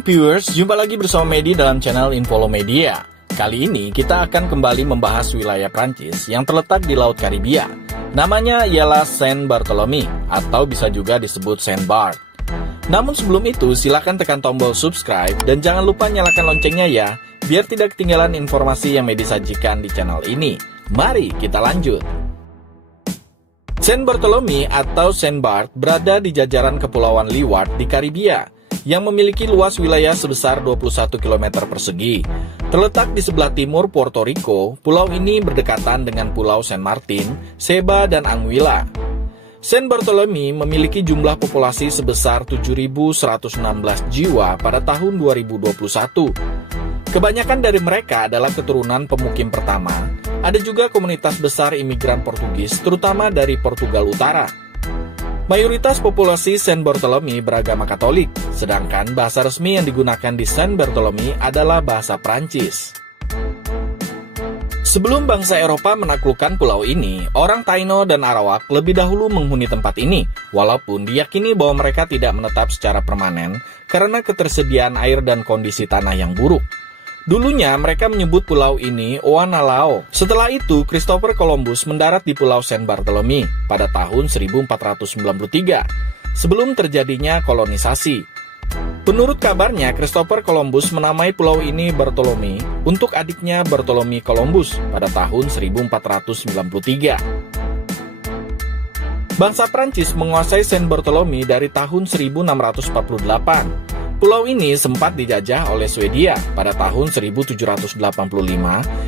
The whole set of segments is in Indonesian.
morning viewers, jumpa lagi bersama Medi dalam channel Infolomedia. Kali ini kita akan kembali membahas wilayah Prancis yang terletak di Laut Karibia. Namanya ialah Saint-Barthélemy atau bisa juga disebut Saint-Barth. Namun sebelum itu silakan tekan tombol subscribe dan jangan lupa nyalakan loncengnya ya, biar tidak ketinggalan informasi yang Medi sajikan di channel ini. Mari kita lanjut. Saint-Barthélemy atau Saint-Barth berada di jajaran Kepulauan Leeward di Karibia, yang memiliki luas wilayah sebesar 21 km persegi. Terletak di sebelah timur Puerto Rico, pulau ini berdekatan dengan Pulau Saint Martin, Seba, dan Anguilla. Saint-Barthélemy memiliki jumlah populasi sebesar 7.116 jiwa pada tahun 2021. Kebanyakan dari mereka adalah keturunan pemukim pertama. Ada juga komunitas besar imigran Portugis, terutama dari Portugal Utara. Mayoritas populasi Saint-Barthélemy beragama Katolik, sedangkan bahasa resmi yang digunakan di Saint-Barthélemy adalah bahasa Prancis. Sebelum bangsa Eropa menaklukkan pulau ini, orang Taino dan Arawak lebih dahulu menghuni tempat ini, walaupun diyakini bahwa mereka tidak menetap secara permanen karena ketersediaan air dan kondisi tanah yang buruk. Dulunya mereka menyebut pulau ini Oanalao. Setelah itu, Christopher Columbus mendarat di Pulau Saint-Barthélemy pada tahun 1493, sebelum terjadinya kolonisasi. Menurut kabarnya, Christopher Columbus menamai pulau ini Bartholomew untuk adiknya Bartholomew Columbus pada tahun 1493. Bangsa Prancis menguasai Saint-Barthélemy dari tahun 1648. Pulau ini sempat dijajah oleh Swedia pada tahun 1785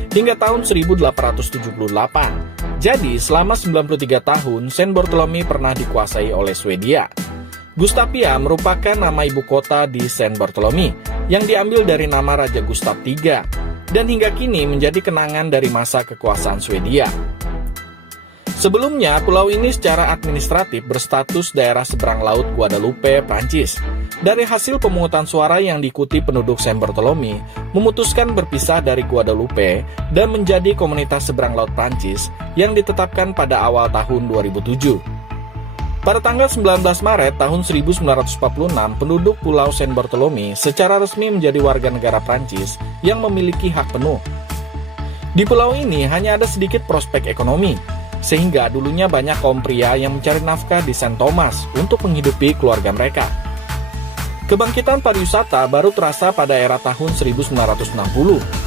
hingga tahun 1878. Jadi, selama 93 tahun, Saint-Barthélemy pernah dikuasai oleh Swedia. Gustavia merupakan nama ibu kota di Saint-Barthélemy yang diambil dari nama Raja Gustav III dan hingga kini menjadi kenangan dari masa kekuasaan Swedia. Sebelumnya, pulau ini secara administratif berstatus daerah seberang laut Guadeloupe, Prancis. Dari hasil pemungutan suara yang diikuti penduduk Saint-Barthélemy, memutuskan berpisah dari Guadeloupe dan menjadi komunitas seberang laut Prancis yang ditetapkan pada awal tahun 2007. Pada tanggal 19 Maret tahun 1946, penduduk Pulau Saint-Barthélemy secara resmi menjadi warga negara Prancis yang memiliki hak penuh. Di pulau ini hanya ada sedikit prospek ekonomi, sehingga dulunya banyak kaum pria yang mencari nafkah di Saint Thomas untuk menghidupi keluarga mereka. Kebangkitan pariwisata baru terasa pada era tahun 1960,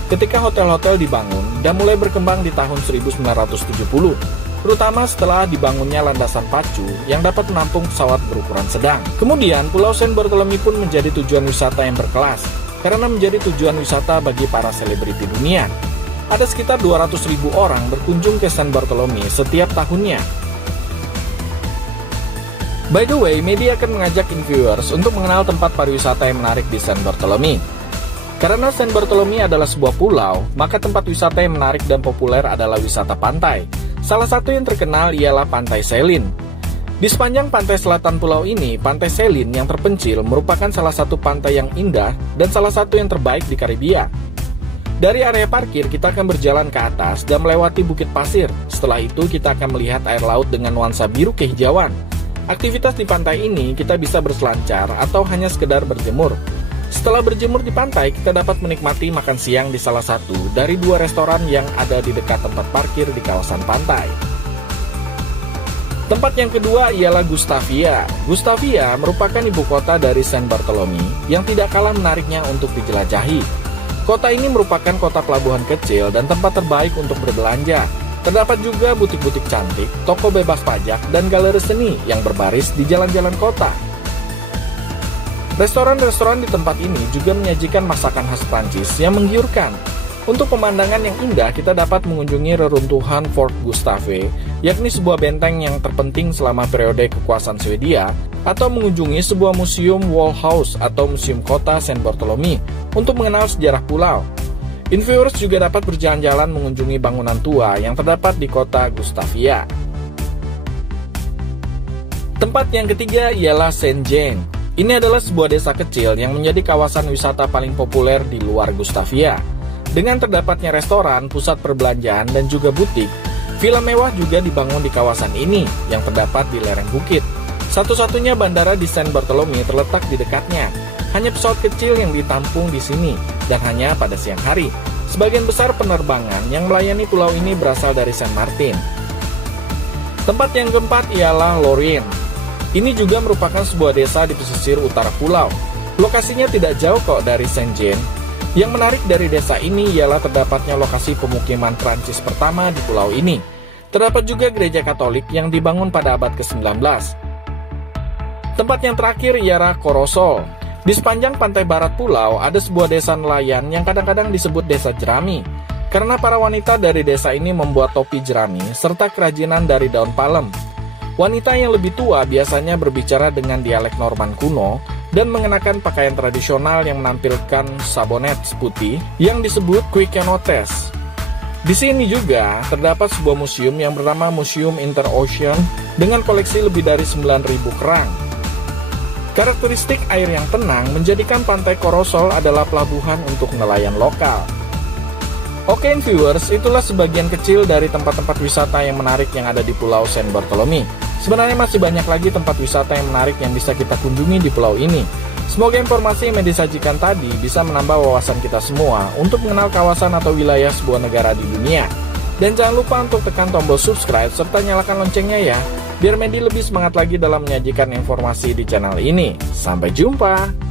ketika hotel-hotel dibangun dan mulai berkembang di tahun 1970, terutama setelah dibangunnya landasan pacu yang dapat menampung pesawat berukuran sedang. Kemudian, Pulau Saint-Barthélemy pun menjadi tujuan wisata yang berkelas, karena menjadi tujuan wisata bagi para selebriti dunia. Ada sekitar 200.000 orang berkunjung ke Saint-Barthélemy setiap tahunnya. By the way, media akan mengajak viewers untuk mengenal tempat pariwisata yang menarik di Saint-Barthélemy. Karena Saint-Barthélemy adalah sebuah pulau, maka tempat wisata yang menarik dan populer adalah wisata pantai. Salah satu yang terkenal ialah Pantai Céline. Di sepanjang pantai selatan pulau ini, Pantai Céline yang terpencil merupakan salah satu pantai yang indah dan salah satu yang terbaik di Karibia. Dari area parkir, kita akan berjalan ke atas dan melewati bukit pasir. Setelah itu, kita akan melihat air laut dengan nuansa biru kehijauan. Aktivitas di pantai ini, kita bisa berselancar atau hanya sekedar berjemur. Setelah berjemur di pantai, kita dapat menikmati makan siang di salah satu dari 2 restoran yang ada di dekat tempat parkir di kawasan pantai. Tempat yang kedua ialah Gustavia. Gustavia merupakan ibu kota dari Saint-Barthélemy yang tidak kalah menariknya untuk dijelajahi. Kota ini merupakan kota pelabuhan kecil dan tempat terbaik untuk berbelanja. Terdapat juga butik-butik cantik, toko bebas pajak, dan galeri seni yang berbaris di jalan-jalan kota. Restoran-restoran di tempat ini juga menyajikan masakan khas Prancis yang menggiurkan. Untuk pemandangan yang indah, kita dapat mengunjungi reruntuhan Fort Gustave, yakni sebuah benteng yang terpenting selama periode kekuasaan Swedia, atau mengunjungi sebuah museum Wall House atau museum kota Saint-Barthélemy untuk mengenal sejarah pulau. Viewers juga dapat berjalan-jalan mengunjungi bangunan tua yang terdapat di kota Gustavia. Tempat yang ketiga ialah Saint-Jean. Ini adalah sebuah desa kecil yang menjadi kawasan wisata paling populer di luar Gustavia. Dengan terdapatnya restoran, pusat perbelanjaan, dan juga butik, villa mewah juga dibangun di kawasan ini yang terdapat di lereng bukit. Satu-satunya bandara di Saint-Barthélemy terletak di dekatnya. hanya pesawat kecil yang ditampung di sini dan hanya pada siang hari. Sebagian besar penerbangan yang melayani pulau ini berasal dari Saint Martin. Tempat yang keempat ialah Lorient. Ini juga merupakan sebuah desa di pesisir utara pulau. Lokasinya tidak jauh kok dari Saint-Jean. Yang menarik dari desa ini ialah terdapatnya lokasi pemukiman Prancis pertama di pulau ini. Terdapat juga gereja Katolik yang dibangun pada abad ke-19. Tempat yang terakhir ialah Corosol. Di sepanjang pantai barat pulau ada sebuah desa nelayan yang kadang-kadang disebut desa jerami. Karena para wanita dari desa ini membuat topi jerami serta kerajinan dari daun palem. Wanita yang lebih tua biasanya berbicara dengan dialek Norman kuno dan mengenakan pakaian tradisional yang menampilkan sabonet putih yang disebut quikenotes. Di sini juga terdapat sebuah museum yang bernama Museum Interocean dengan koleksi lebih dari 9.000 kerang. Karakteristik air yang tenang menjadikan pantai Corosol adalah pelabuhan untuk nelayan lokal. Oke viewers, itulah sebagian kecil dari tempat-tempat wisata yang menarik yang ada di Pulau Saint Bartholomew. Sebenarnya masih banyak lagi tempat wisata yang menarik yang bisa kita kunjungi di pulau ini. Semoga informasi yang disajikan tadi bisa menambah wawasan kita semua untuk mengenal kawasan atau wilayah sebuah negara di dunia. Dan jangan lupa untuk tekan tombol subscribe serta nyalakan loncengnya ya, biar Medi lebih semangat lagi dalam menyajikan informasi di channel ini. Sampai jumpa!